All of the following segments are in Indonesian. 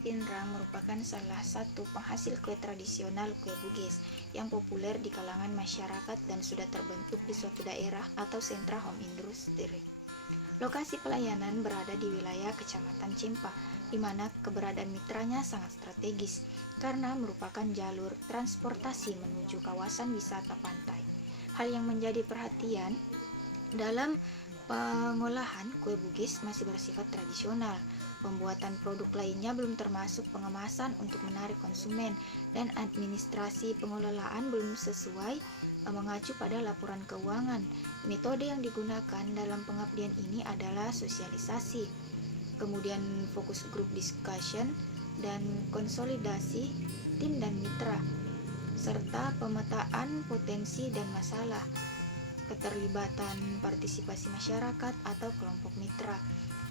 Pinrang merupakan salah satu penghasil kue tradisional kue Bugis yang populer di kalangan masyarakat dan sudah terbentuk di suatu daerah atau sentra home industry. Lokasi pelayanan berada di wilayah Kecamatan Cempa, di mana keberadaan mitranya sangat strategis karena merupakan jalur transportasi menuju kawasan wisata pantai. Hal yang menjadi perhatian dalam pengolahan kue Bugis masih bersifat tradisional. Pembuatan produk lainnya belum termasuk pengemasan untuk menarik konsumen, dan administrasi pengelolaan belum sesuai mengacu pada laporan keuangan. Metode yang digunakan dalam pengabdian ini adalah sosialisasi, kemudian fokus group discussion, dan konsolidasi tim dan mitra, serta pemetaan potensi dan masalah, keterlibatan partisipasi masyarakat atau kelompok mitra.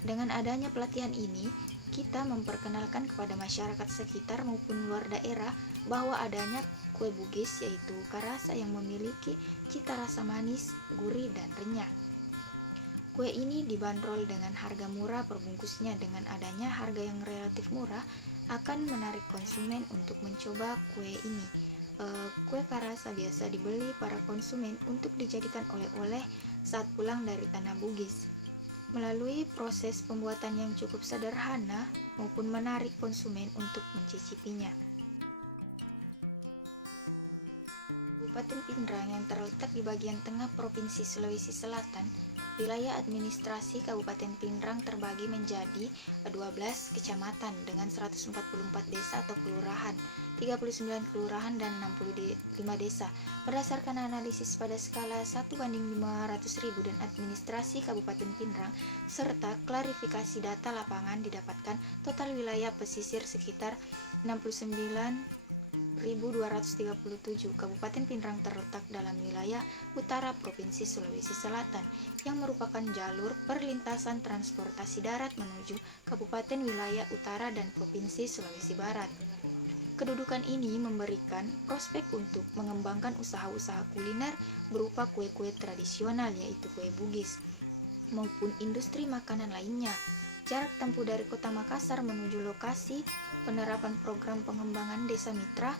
Dengan adanya pelatihan ini, kita memperkenalkan kepada masyarakat sekitar maupun luar daerah bahwa adanya kue Bugis, yaitu karasa yang memiliki cita rasa manis, gurih, dan renyah. Kue ini dibanderol dengan harga murah per bungkusnya. Dengan adanya harga yang relatif murah akan menarik konsumen untuk mencoba kue ini. Kue karasa biasa dibeli para konsumen untuk dijadikan oleh-oleh saat pulang dari tanah Bugis. Melalui proses pembuatan yang cukup sederhana maupun menarik konsumen untuk mencicipinya. Kabupaten Pinrang yang terletak di bagian tengah Provinsi Sulawesi Selatan, wilayah administrasi Kabupaten Pinrang terbagi menjadi 12 kecamatan dengan 144 desa atau kelurahan, 39 kelurahan dan 65 desa. Berdasarkan analisis pada skala 1:500.000 dan administrasi Kabupaten Pinrang serta klarifikasi data lapangan didapatkan total wilayah pesisir sekitar 69.237. Kabupaten Pinrang terletak dalam wilayah utara Provinsi Sulawesi Selatan yang merupakan jalur perlintasan transportasi darat menuju kabupaten wilayah utara dan Provinsi Sulawesi Barat. Kedudukan ini memberikan prospek untuk mengembangkan usaha-usaha kuliner berupa kue-kue tradisional, yaitu kue Bugis, maupun industri makanan lainnya. Jarak tempuh dari Kota Makassar menuju lokasi penerapan program pengembangan desa mitra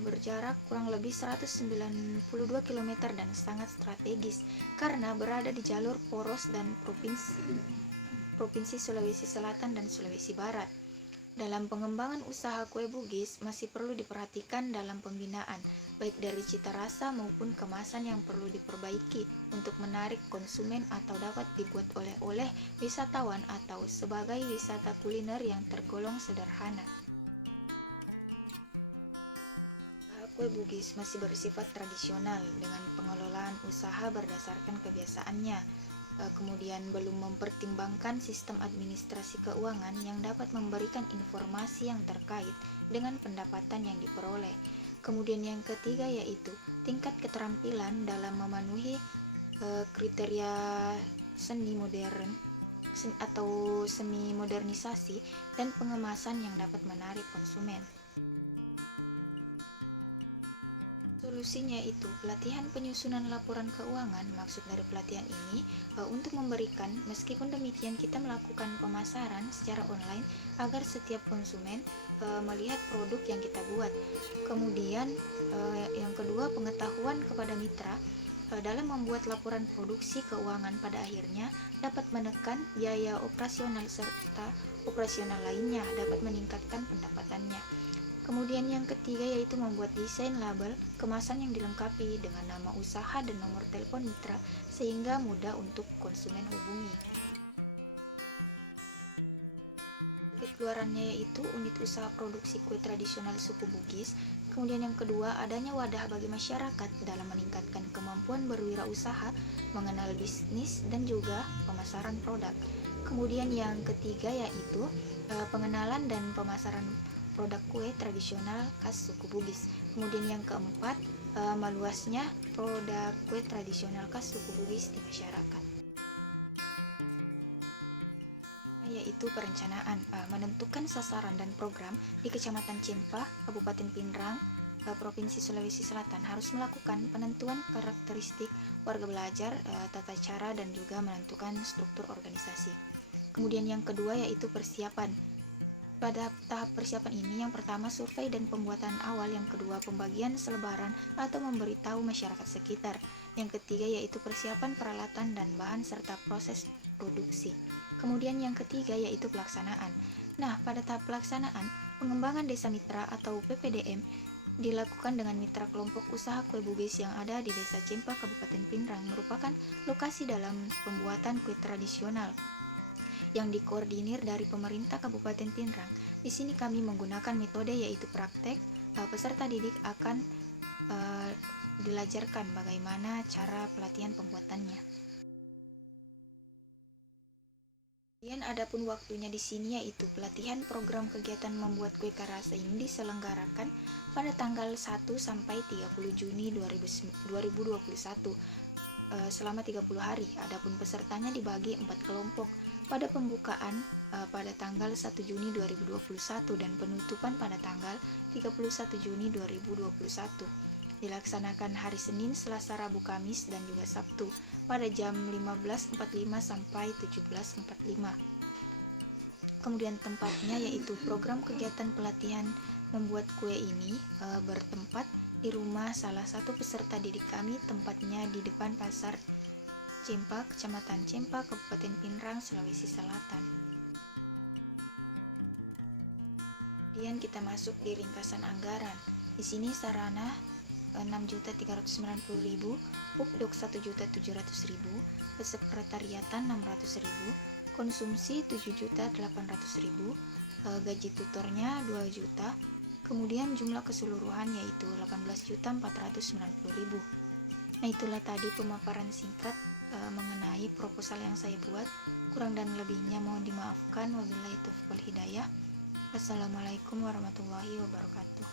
berjarak kurang lebih 192 km dan sangat strategis karena berada di jalur poros dan Provinsi Sulawesi Selatan dan Sulawesi Barat. Dalam pengembangan usaha kue Bugis masih perlu diperhatikan dalam pembinaan, baik dari cita rasa maupun kemasan yang perlu diperbaiki untuk menarik konsumen atau dapat dibuat oleh-oleh wisatawan atau sebagai wisata kuliner yang tergolong sederhana. Kue Bugis masih bersifat tradisional dengan pengelolaan usaha berdasarkan kebiasaannya. Kemudian belum mempertimbangkan sistem administrasi keuangan yang dapat memberikan informasi yang terkait dengan pendapatan yang diperoleh. Kemudian yang ketiga yaitu tingkat keterampilan dalam memenuhi kriteria seni modern atau semi modernisasi dan pengemasan yang dapat menarik konsumen. Solusinya itu pelatihan penyusunan laporan keuangan. Maksud dari pelatihan ini untuk memberikan, meskipun demikian kita melakukan pemasaran secara online agar setiap konsumen melihat produk yang kita buat. Kemudian yang kedua, pengetahuan kepada mitra dalam membuat laporan produksi keuangan pada akhirnya dapat menekan biaya operasional serta operasional lainnya dapat meningkatkan pendapatannya. Kemudian yang ketiga yaitu membuat desain label kemasan yang dilengkapi dengan nama usaha dan nomor telepon mitra sehingga mudah untuk konsumen hubungi. Keluarannya yaitu unit usaha produksi kue tradisional suku Bugis. Kemudian yang kedua, adanya wadah bagi masyarakat dalam meningkatkan kemampuan berwirausaha, mengenal bisnis dan juga pemasaran produk. Kemudian yang ketiga yaitu pengenalan dan pemasaran produk kue tradisional khas suku Bugis. Kemudian yang keempat, meluasnya produk kue tradisional khas suku Bugis di masyarakat, yaitu perencanaan, menentukan sasaran dan program di Kecamatan Cempa, Kabupaten Pinrang, Provinsi Sulawesi Selatan harus melakukan penentuan karakteristik warga belajar, tata cara dan juga menentukan struktur organisasi. Kemudian yang kedua yaitu persiapan Pada tahap persiapan ini, yang pertama survei dan pembuatan awal, yang kedua pembagian selebaran atau memberitahu masyarakat sekitar, yang ketiga yaitu persiapan peralatan dan bahan serta proses produksi. Kemudian yang ketiga yaitu pelaksanaan. Nah, pada tahap pelaksanaan, pengembangan desa mitra atau PPDM dilakukan dengan mitra kelompok usaha kue bugis yang ada di Desa Cempa, Kabupaten Pinrang, merupakan lokasi dalam pembuatan kue tradisional yang dikoordinir dari pemerintah Kabupaten Pinrang. Di sini kami menggunakan metode yaitu praktek. Peserta didik akan diajarkan bagaimana cara pelatihan pembuatannya. Kemudian adapun waktunya di sini yaitu pelatihan program kegiatan membuat kue karasa ini diselenggarakan pada tanggal 1 sampai 30 Juni 2021 selama 30 hari. Adapun pesertanya dibagi 4 kelompok. Pada pembukaan pada tanggal 1 Juni 2021 dan penutupan pada tanggal 31 Juni 2021. Dilaksanakan hari Senin, Selasa, Rabu, Kamis, dan juga Sabtu pada jam 15.45 sampai 17.45. Kemudian tempatnya yaitu program kegiatan pelatihan membuat kue ini bertempat di rumah salah satu peserta didik kami, tempatnya di depan Pasar Cempa, Kecamatan Cempa, Kabupaten Pinrang, Sulawesi Selatan. Kemudian kita masuk di ringkasan anggaran. Di sini sarana 6.390.000, Pupdok 1.700.000, Kesekretariatan 600.000, konsumsi 7.800.000, gaji tutornya 2 juta, kemudian jumlah keseluruhan yaitu 18.490.000. Nah, itulah tadi pemaparan singkat mengenai proposal yang saya buat. Kurang dan lebihnya mohon dimaafkan. Wabillahi taufiq wal hidayah. Wassalamualaikum warahmatullahi wabarakatuh.